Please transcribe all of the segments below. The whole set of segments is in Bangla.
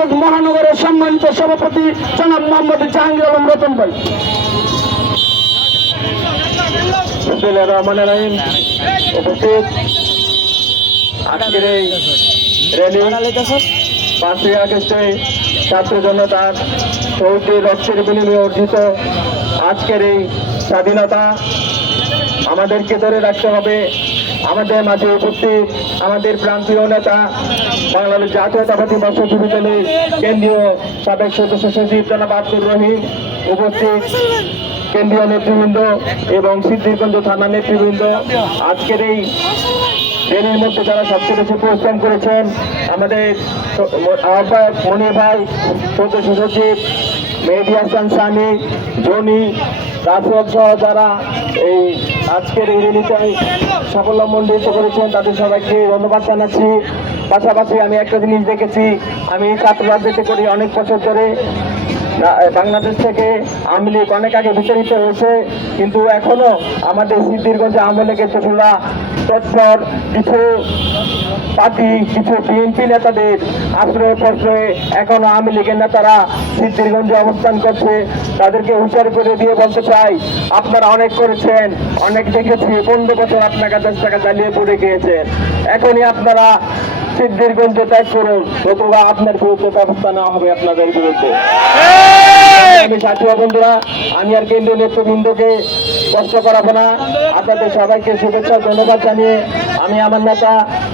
নারায়ণগঞ্জ মহানগরের সম্মানিত সভাপতি জনাব মোহাম্মদ জাহাঙ্গীর আলম রতন ভাই। রহমানের রহিম উপস্থিত আজকের এই র্যালি 5ই আগস্টে ছাত্র জনতার শহীদদের রক্তের বিনিময়ে অর্জিত আজকের এই স্বাধীনতা আমাদেরকে ধরে রাখতে হবে। আমাদের মাঝে উপস্থিত আমাদের প্রান্তীয় নেতা বাংলাদেশ জাতীয়তাবাদী মৎস্যজীবী দলের কেন্দ্রীয় সাবেক সদস্য সচিব জনাব আব্দুর রহিম, উপস্থিত কেন্দ্রীয় নেতৃবৃন্দ এবং সিদ্ধিরগঞ্জ থানা নেতৃবৃন্দ, আজকের এই র্যালির মধ্যে যারা সবচেয়ে বেশি পরিশ্রম করেছেন আমাদের আহ্বায়ক মনির ভাই, সদস্য সচিব মেহেদী হাসান সানি, জনি, রাসেল সহ যারা এই আজকের এই র্যালিতে সাফল্যমণ্ডিত করেছেন তাদের সবাইকে ধন্যবাদ জানাচ্ছি। পাশাপাশি আমি একটা জিনিস দেখেছি, আমি ছাত্র রাজনীতি করি অনেক বছর ধরে। বাংলাদেশ থেকে আওয়ামী লীগ অনেক আগে বিতাড়িত হয়েছে, কিন্তু এখনো আমাদের সিদ্ধিরগঞ্জে আওয়ামী লীগের চোখলা তৎপর কিছু পার্টি, কিছু বিএনপি নেতাদের আশ্রয় প্রশ্রয়ে এখনো আওয়ামী লীগের নেতারা সিদ্ধিরগঞ্জে অবস্থান করছে। তাদেরকে হুঁশিয়ার করে দিয়ে বলতে চাই, আপনারা অনেক করেছেন, অনেক দেখেছি, 15 বছর আপনাকে 10 টাকা জ্বালিয়ে পড়ে গিয়েছেন। এখনই আপনারা সিদ্ধিরগঞ্জ ত্যাগ করুন, নতুবা আপনার বিরুদ্ধে ব্যবস্থা নেওয়া হবে আপনাদের বিরুদ্ধে। আমি সাথী বন্ধুরা, আমি আর কেন্দ্রীয় নেতৃবৃন্দকে কষ্ট করাবো না। আপনাদের সবাইকে শুভেচ্ছা ধন্যবাদ জানিয়ে আমি আমার নেতা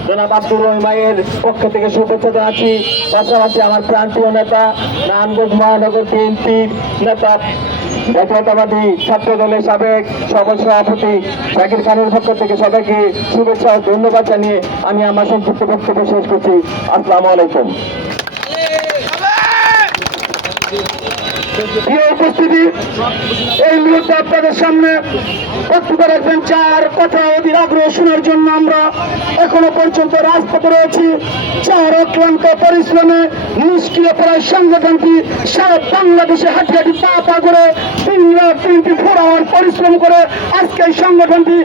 জনাব আব্দুর রহিমের পক্ষ থেকে শুভেচ্ছা জানাচ্ছি। পাশাপাশি আমার প্রান্তীয় নেতা নারায়ণগঞ্জ মহানগর বিএনপির নেতা জাতীয়তাবাদী ছাত্র দলের সাবেক সভাপতি জাকির খানের পক্ষ থেকে সবাইকে শুভেচ্ছা ও ধন্যবাদ জানিয়ে আমি আমার সংক্ষিপ্ত বক্তব্য শেষ করছি। আসসালামু আলাইকুম। প্রিয় উপস্থিতি, এই মুহূর্তে আপনাদের সামনে বক্তব্য রাখবেন যার কথা অধীর আগ্রহ শোনার জন্য আমরা এখনো পর্যন্ত রাজপথে রয়েছি। যার অক্লান্ত পরিশ্রমে নিষ্ক্রিয় প্রায় সংগঠনটি সারা বাংলাদেশে হাঁটি হাঁটি পা পা করে 3 রাত 3টি 4 আওয়ার পরিশ্রম করে আজকে এই সংগঠনটি